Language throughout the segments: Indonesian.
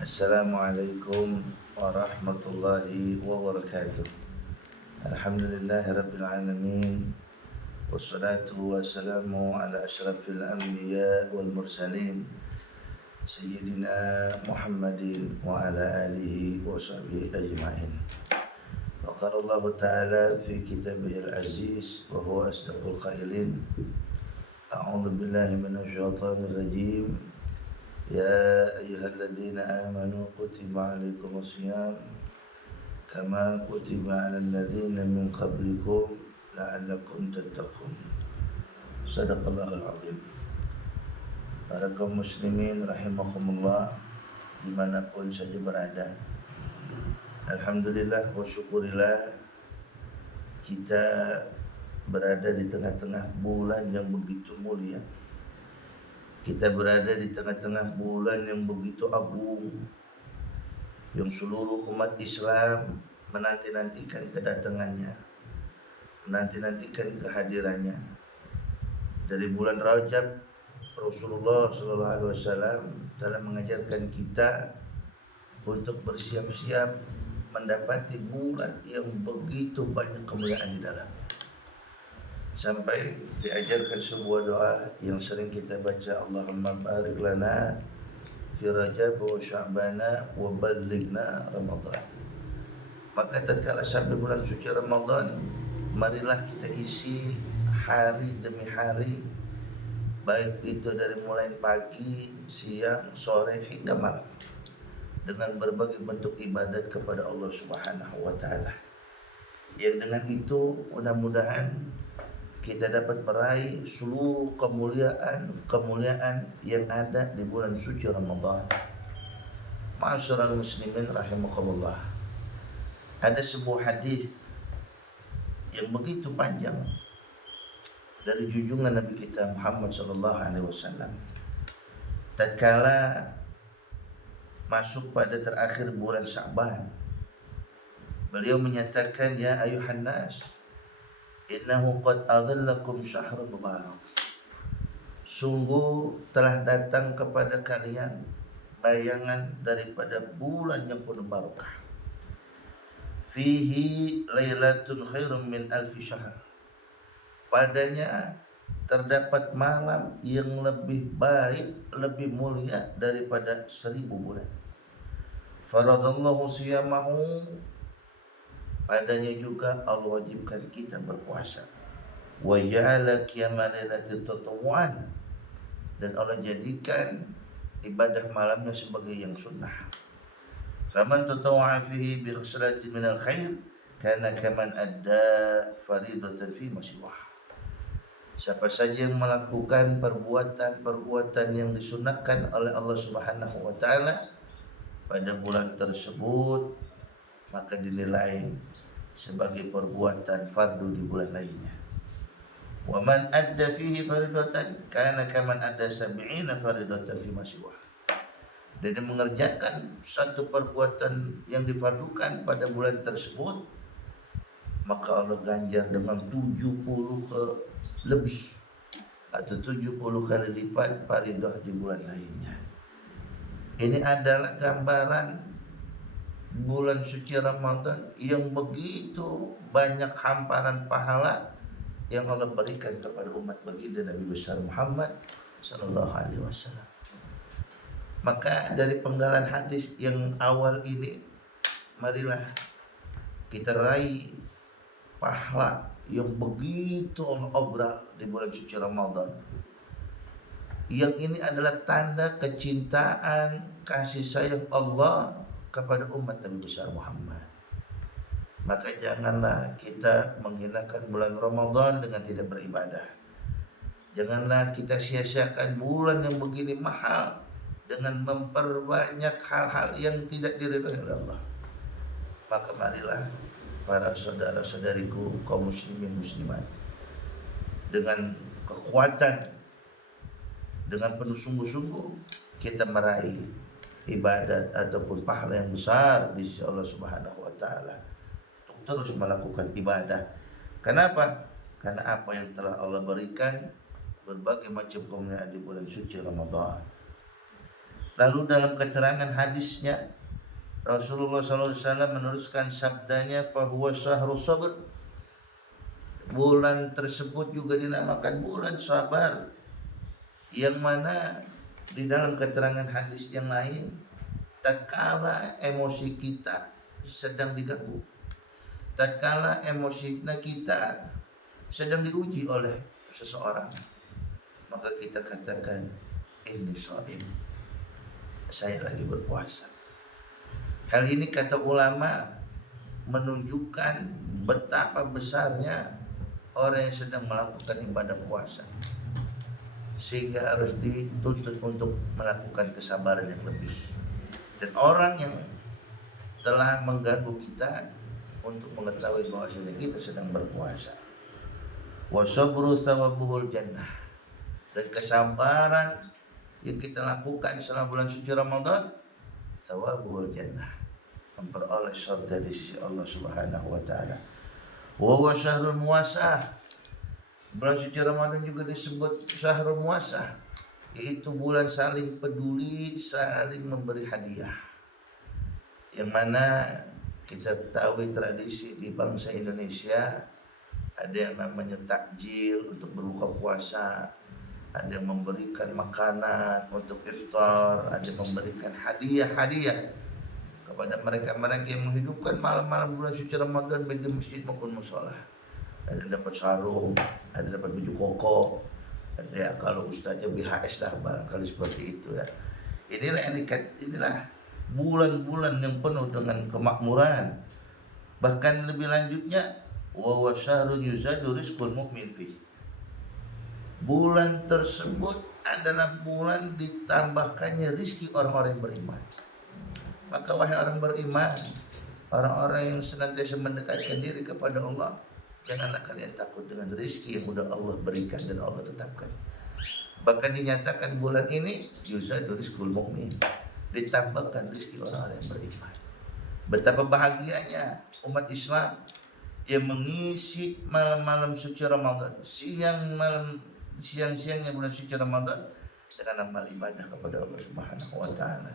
Assalamualaikum warahmatullahi wabarakatuh. Alhamdulillahirabbil alamin. Wassalatu wassalamu ala asyrafil anbiya wal mursalin sayyidina Muhammadin wa ala alihi wa sahbihi ajma'in. Wa qala Allah ta'ala fi kitabihil aziz wa huwa asdaqul qailin. A'udzu billahi minasy syaithanir rajim. Ya ayyuhalladzina amanu kutiba alaikumus syiyam kama kutiba alal ladzina min qablikum la'allakum tattaqun. Shadaqallahul azim. Para kaum muslimin rahimakumullah dimanapun saja berada, alhamdulillah wa syukurillah kita berada di tengah-tengah bulan yang begitu mulia. Kita berada di tengah-tengah bulan yang begitu agung, yang seluruh umat Islam menanti-nantikan kedatangannya, menanti-nantikan kehadirannya. Dari bulan Rajab, Rasulullah SAW telah mengajarkan kita untuk bersiap-siap mendapati bulan yang begitu banyak kemuliaan di dalam. Sampai diajarkan sebuah doa yang sering kita baca, Allahumma barik lana fi Rajab wa Sya'bana wa ballighna Ramadan. Maka tatkala sampai bulan suci Ramadan, marilah kita isi hari demi hari, baik itu dari mulai pagi, siang, sore hingga malam, dengan berbagai bentuk ibadat kepada Allah Subhanahu wa taala. Yang dengan itu mudah-mudahan kita dapat meraih seluruh kemuliaan yang ada di bulan suci Ramadan. Ma'asyiral muslimin rahimakumullah. Ada sebuah hadis yang begitu panjang dari junjungan Nabi kita Muhammad sallallahu alaihi wasallam. Tatkala masuk pada terakhir bulan Sya'ban, beliau menyatakan, ya ayuhan nas, innahu qad adhallakum syahrun mubarak. Sungguh telah datang kepada kalian bayangan daripada bulan yang penuh barakah. Fihi lailatun khairum min alfi syahr. Padanya terdapat malam yang lebih baik, lebih mulia daripada 1000 bulan. Faradallahu siyamahu. Padanya juga Allah wajibkan kita berpuasa. Wa ja'ala qiyama lailatul tatawwu'an. Dan Allah jadikan ibadah malamnya sebagai yang sunnah. Faman tatawwa'a fihi bi khislatin minal khair kana kaman adda faridatan fi masyiwah. Siapa saja yang melakukan perbuatan yang disunnahkan oleh Allah Subhanahu wa taala pada bulan tersebut, maka dinilai sebagai perbuatan fardu di bulan lainnya. Wa man adda fihi faridatan kana kaman adda 70 faridatan fi masyiwah. Dan dia mengerjakan satu perbuatan yang difardukan pada bulan tersebut, maka Allah ganjar dengan 70 lebih atau 70 kali lipat faridah di bulan lainnya. Ini adalah gambaran bulan suci Ramadan yang begitu banyak hamparan pahala yang Allah berikan kepada umat baginda Nabi besar Muhammad sallallahu alaihi wasallam. Maka dari penggalan hadis yang awal ini, marilah kita raih pahala yang begitu Allah obral di bulan suci Ramadan. Yang ini adalah tanda kecintaan, kasih sayang Allah kepada umat Nabi besar Muhammad. Maka janganlah kita menghinakan bulan Ramadan dengan tidak beribadah. Janganlah kita sia-siakan bulan yang begini mahal dengan memperbanyak hal-hal yang tidak diridhai oleh Allah. Maka marilah para saudara-saudariku kaum muslimin muslimat, dengan kekuatan, dengan penuh sungguh-sungguh kita meraih ibadat ataupun pahala yang besar di sisi Allah Subhanahu wa taala, untuk terus melakukan ibadah. Kenapa? Karena apa yang telah Allah berikan berbagai macam kemuliaan di bulan suci Ramadan. Lalu dalam keterangan hadisnya Rasulullah SAW meneruskan sabdanya, fahuwa syahru sabr. Bulan tersebut juga dinamakan bulan sabar, yang mana di dalam keterangan hadis yang lain, tatkala emosi kita sedang diganggu, tatkala emosi kita sedang diuji oleh seseorang, maka kita katakan, ini shaim, saya lagi berpuasa. Hal ini kata ulama menunjukkan betapa besarnya orang yang sedang melakukan ibadah puasa, sehingga harus dituntut untuk melakukan kesabaran yang lebih. Dan orang yang telah mengganggu kita untuk mengetahui bahwasanya kita sedang berpuasa. Wasabru thawabuhul jannah. Dan kesabaran yang kita lakukan selama bulan suci Ramadan, thawabuhul jannah, memperoleh surga di sisi Allah Subhanahu wa taala. Wa huwa syahrul muwasah. Bulan suci Ramadan juga disebut syahrul muwasah, yaitu bulan saling peduli, saling memberi hadiah. Yang mana kita ketahui tradisi di bangsa Indonesia, ada yang namanya takjil untuk berbuka puasa, ada yang memberikan makanan untuk iftar, ada yang memberikan hadiah-hadiah kepada mereka-mereka yang menghidupkan malam-malam bulan suci Ramadan baik di masjid maupun musola. Ada yang dapat sarung, ada yang dapat baju koko, ada yang kalau ustaznya BHS lah barangkali seperti itu ya. Inilah bulan-bulan yang penuh dengan kemakmuran. Bahkan lebih lanjutnya, wa washarun yuzadu rizqul mu'min fi. Bulan tersebut adalah bulan ditambahkannya rizki orang-orang yang beriman. Maka wahai orang beriman, orang-orang yang senantiasa mendekatkan diri kepada Allah, janganlah kalian takut dengan rizki yang sudah Allah berikan dan Allah tetapkan. Bahkan dinyatakan bulan ini yuzadu rizqul mu'min, ditambahkan rizki orang-orang yang beriman. Betapa bahagianya umat Islam yang mengisi malam-malam suci Ramadan, siang-siangnya bulan suci Ramadan dengan amal ibadah kepada Allah Subhanahu wa taala.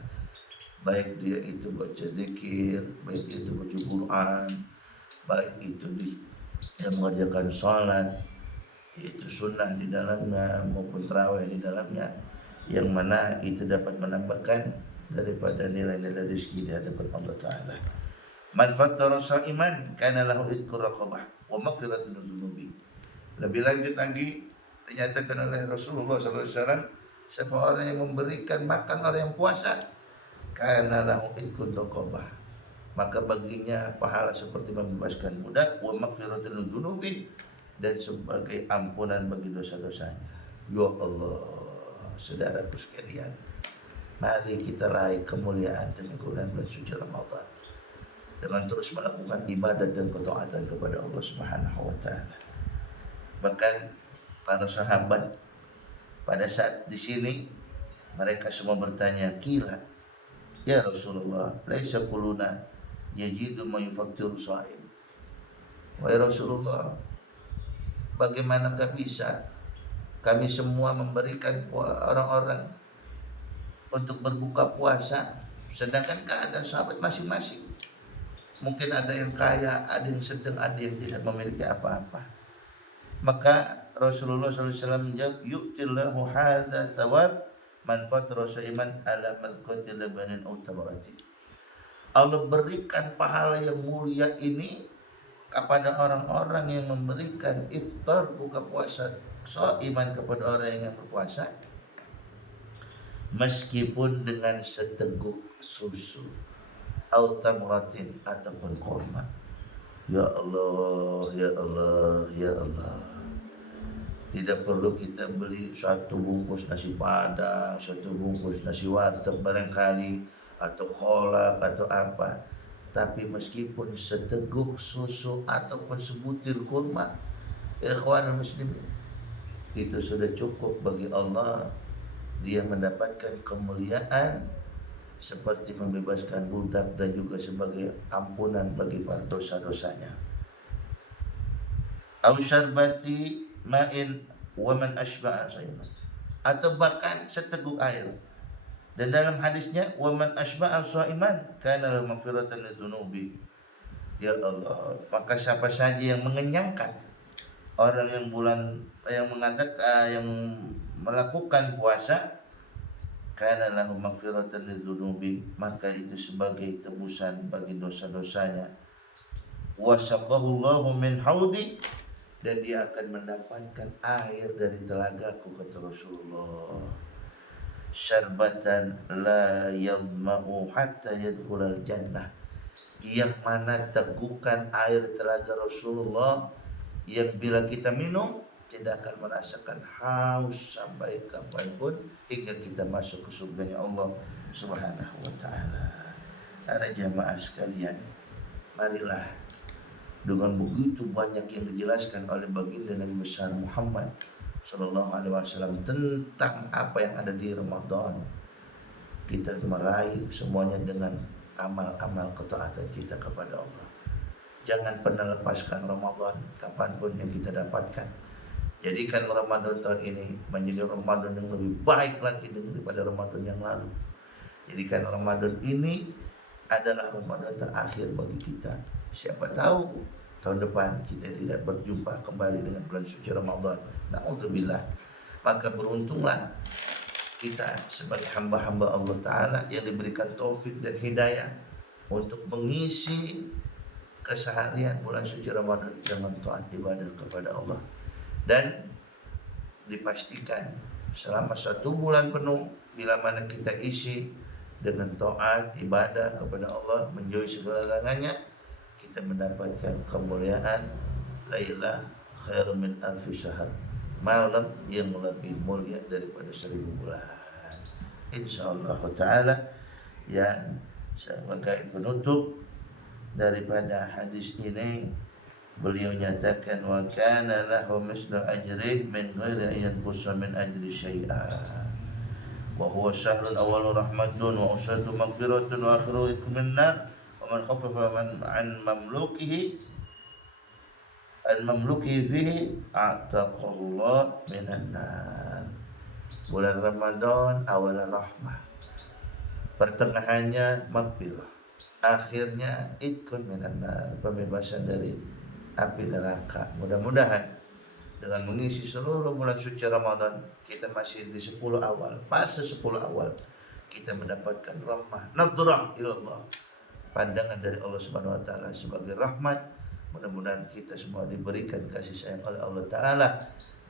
Baik dia itu baca zikir, baik dia itu baca Quran, baik itu yang mengerjakan salat, yaitu sunnah di dalamnya maupun tarawih di dalamnya, yang mana itu dapat menambahkan daripada nilai-nilai rezeki di hadapan Allah Ta'ala. Man fattara sha'iman kana lahu idkur raqabah wa maghfiratun dzunubi. Lebih lanjut lagi dinyatakan oleh Rasulullah SAW, siapa orang yang memberikan makan orang yang puasa, kana lahu idkur raqabah, maka baginya pahala seperti membebaskan budak, wa maghfiratun dzunubi, dan sebagai ampunan bagi dosa-dosanya. Ya Allah, saudaraku sekalian, mari kita raih kemuliaan demi bulan suci Ramadan dengan terus melakukan ibadat dan ketaatan kepada Allah Subhanahu wa taala. Bahkan para sahabat pada saat di sini mereka semua bertanya, kila ya Rasulullah, laisa quluna yajidu ma yufaktiru sha'im. Wahai Rasulullah, bagaimanakah bisa kami semua memberikan orang-orang untuk berbuka puasa, sedangkan keadaan sahabat masing-masing. Mungkin ada yang kaya, ada yang sedang, ada yang tidak memiliki apa-apa. Maka Rasulullah SAW menjawab, yu'tillahu hadha thawab man fatara sha'iman ala madqati labanin aw tamarati. Allah berikan pahala yang mulia ini kepada orang-orang yang memberikan iftar buka puasa sha'iman kepada orang yang berpuasa, meskipun dengan seteguk susu atau tamratin ataupun kurma. Ya Allah, ya Allah, ya Allah. Tidak perlu kita beli satu bungkus nasi padang, satu bungkus nasi warteg barangkali, atau kolak atau apa. Tapi meskipun seteguk susu ataupun sebutir kurma, ikhwanul muslimin, itu sudah cukup bagi Allah. Dia mendapatkan kemuliaan seperti membebaskan budak dan juga sebagai ampunan bagi para dosa-dosanya. Au syarbati ma'in wa man ashba'a shayman, atau bahkan seteguk air Dan dalam hadisnya, wa man asba'a sha'iman kana lahu maghfiratan lidzunubi. Ya Allah, maka siapa saja yang mengenyangkan orang yang yang melakukan puasa, kana lahu maghfiratan lidzunubi, maka itu sebagai tebusan bagi dosa-dosanya. Wa saqahu Allahu min haudi, dan dia akan mendapatkan air dari telagaku, kata Rasulullah. Syarbatan la yadma'u hatta yadkhulal jannah, yang mana tegukan air telaga Rasulullah yang bila kita minum tidak akan merasakan haus sampai kapanpun hingga kita masuk ke surganya Allah Subhanahu wa ta'ala. Para jamaah sekalian, marilah dengan begitu banyak yang dijelaskan oleh baginda Nabi besar Muhammad Sallallahu Alaihi Wasallam tentang apa yang ada di Ramadan, kita meraih semuanya dengan amal-amal ketaatan kita kepada Allah. Jangan pernah lepaskan Ramadan kapanpun yang kita dapatkan. Jadikan Ramadan tahun ini menjadi Ramadan yang lebih baik lagi daripada Ramadan yang lalu. Jadikan Ramadan ini adalah Ramadan terakhir bagi kita. Siapa tahu tahun depan kita tidak berjumpa kembali dengan bulan suci Ramadan. Na'udzubillah. Maka beruntunglah kita sebagai hamba-hamba Allah Ta'ala yang diberikan taufik dan hidayah untuk mengisi keseharian bulan suci Ramadan dengan taat ibadah kepada Allah. Dan dipastikan selama 1 bulan penuh, bila mana kita isi dengan taat ibadah kepada Allah, menjauhi segala larangannya, kita mendapatkan kemuliaan lailah khair min alfi syahr, malam yang lebih mulia daripada 1000 bulan. Insyaallah ta'ala. Yang sebagai penutup daripada hadis ini, beliau nyatakan wa kana lahu mislu ajrih min ghairi an yanqusa min ajri syai'a, wa huwa syahrun awwalu rahmatun wa usatu maghfiratun wa akhiru ikmin nar, wa man khaffafa an mamlukihi fihi a'taqallahu minan nar. Bulan Ramadan awal rahmah, pertengahannya maghfirah, akhirnya ikun minan nar, pembebasan dari api neraka. Mudah-mudahan dengan mengisi seluruh bulan suci Ramadan, kita masih di 10 awal, fase 10 awal, kita mendapatkan rahmah, nadrah ilallah, pandangan dari Allah Subhanahu wa taala sebagai rahmat. Mudah-mudahan kita semua diberikan kasih sayang oleh Allah Ta'ala,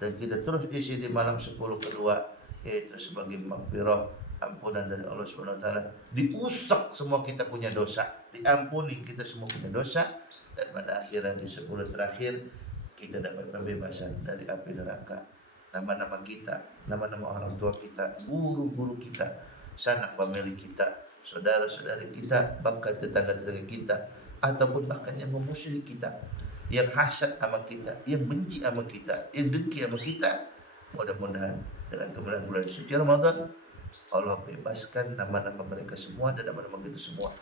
dan kita terus isi di malam 10 kedua, yaitu sebagai maghfirah, ampunan dari Allah Subhanahu wa taala. Diusap semua kita punya dosa, diampuni kita semua punya dosa, dan pada akhirnya di 10 terakhir kita dapat pembebasan dari api neraka. Nama-nama kita, nama-nama orang tua kita, guru-guru kita, sanak famili kita, saudara-saudari kita, bahkan tetangga-tetangga kita, ataupun bahkan yang memusuhi kita, yang hasad sama kita, yang benci sama kita, yang dengki sama kita, mudah-mudahan dengan kemuliaan bulan suci Ramadan Allah bebaskan nama-nama mereka semua dan nama-nama kita semua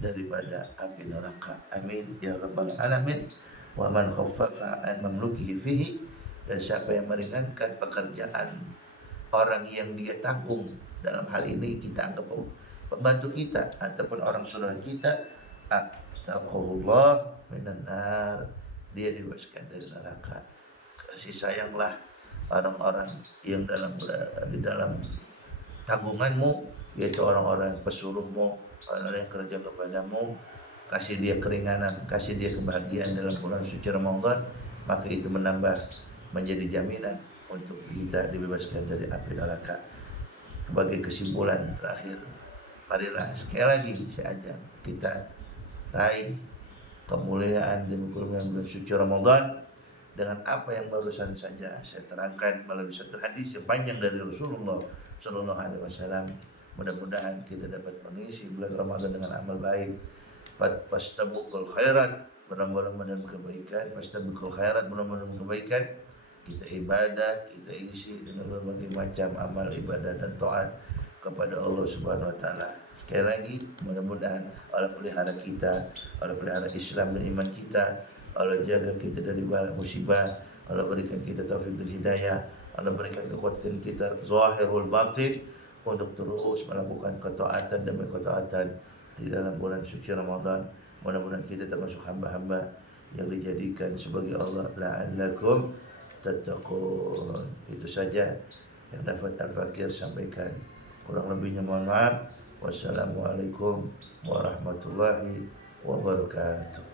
daripada api neraka. Amin ya rabbal alamin. Wa man khaffafa an mamlukihi fihi, dan siapa yang meringankan pekerjaan orang yang dia tanggung, dalam hal ini kita anggap pembantu kita ataupun orang saudara kita, taqullah minan nar, dia dibebaskan dari neraka. Kasih sayanglah orang-orang yang di dalam tanggunganmu, yaitu orang-orang pesuruhmu, orang yang kerja kepadamu. Kasih dia keringanan, kasih dia kebahagiaan dalam bulan suci Ramadan, maka itu menambah menjadi jaminan untuk kita dibebaskan dari api neraka. Sebagai kesimpulan terakhir, marilah sekali lagi saya ajak kita raih kemuliaan dan kemuliaan bulan suci Ramadan dengan apa yang barusan saja saya terangkan melalui satu hadis yang panjang dari Rasulullah Sallallahu Alaihi Wasallam. Mudah-mudahan kita dapat mengisi bulan Ramadan dengan amal baik. Fastabukul khairat, berlomba-lomba dalam kebaikan. Fastabukul khairat, berlomba dalam kebaikan. Kita ibadat, kita isi dengan berbagai macam amal ibadah dan taat kepada Allah Subhanahu Wa Taala. Sekali lagi, mudah-mudahan Allah pelihara kita, Allah pelihara Islam dan iman kita, Allah jaga kita dari bala musibah, Allah berikan kita taufik dan hidayah, Allah berikan kekuatan kita zahir wal batin, untuk terus melakukan ketaatan demi ketaatan di dalam bulan suci Ramadan. Mudah-mudahan kita termasuk hamba-hamba yang dijadikan sebagai Allah la'allakum tattaqun. Itu saja yang dapat Al-Fakir sampaikan. Kurang lebihnya mohon maaf. Wassalamualaikum warahmatullahi wabarakatuh.